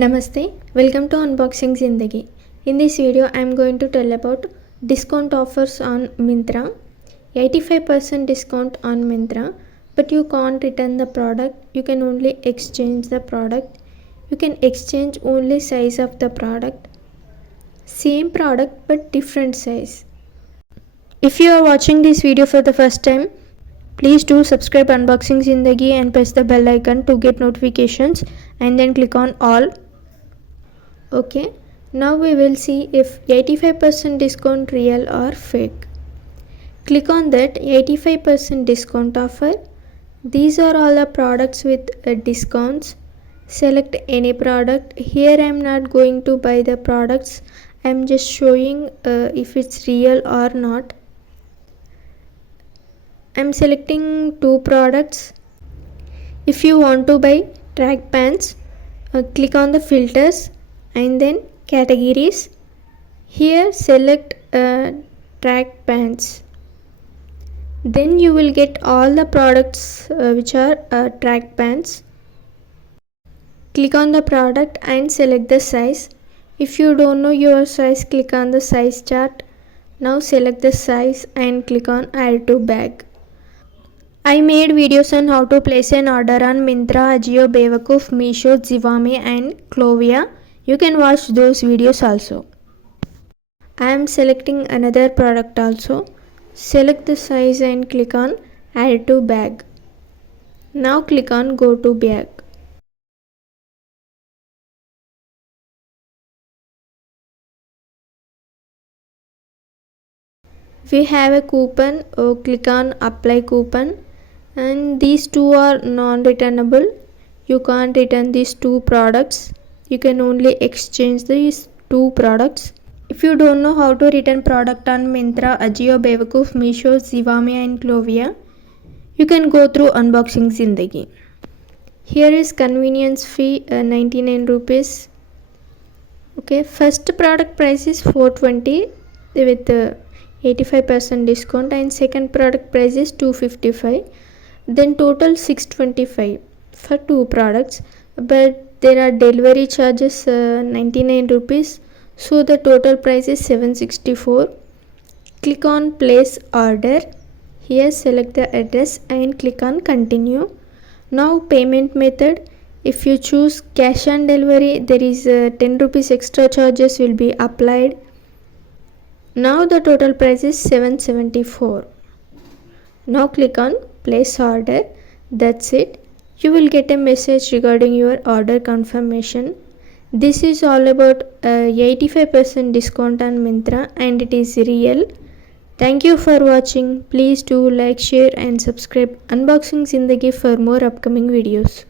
Namaste, welcome to Unboxing Zindagi. In this video, I am going to tell about discount offers on Myntra. 85% discount on Myntra, but you can't return the product. You can only exchange the product. You can exchange only size of the product. Same product but different size. If you are watching this video for the first time, please do subscribe Unboxing Zindagi and press the bell icon to get notifications and then click on all. Okay, now we will see if 85% discount real or fake. Click on that 85% discount offer. These are all the products with discounts. Select any product. Here I am not going to buy the products. I am just showing if it's real or not. I am selecting two products. If you want to buy track pants, click on the filters and then categories. Here select track pants. Then you will get all the products which are track pants. Click on the product and select the size. If you don't know your size, click on the size chart. Now select the size and click on add to bag. I made videos on how to place an order on Myntra, Ajio, Bewakoof, Meesho, Zivame and Clovia. You can watch those videos also. I am selecting another product also. Select the size and click on add to bag. Now click on go to bag. We have a coupon. Click on apply coupon, and these two are non-returnable. You can't return these two products. You can only exchange these two products. If you don't know how to return product on Myntra, Ajio, Bewakoof, Meesho, Zivame and Clovia, you can go through Unboxing Zindagi. Here is convenience fee 99 rupees. Okay, first product price is 420 with 85% discount, and second product price is 255. Then total 625 for two products, but there are delivery charges 99 rupees, so the total price is 764. Click on place order. Here select the address and click on continue. Now payment method. If you choose cash on delivery, there is 10 rupees extra charges will be applied. Now the total price is 774. Now click on place order. That's it. You will get a message regarding your order confirmation. This is all about 85% discount on Myntra, and it is real. Thank you for watching. Please do like, share and subscribe Unboxing Zindagi for more upcoming videos.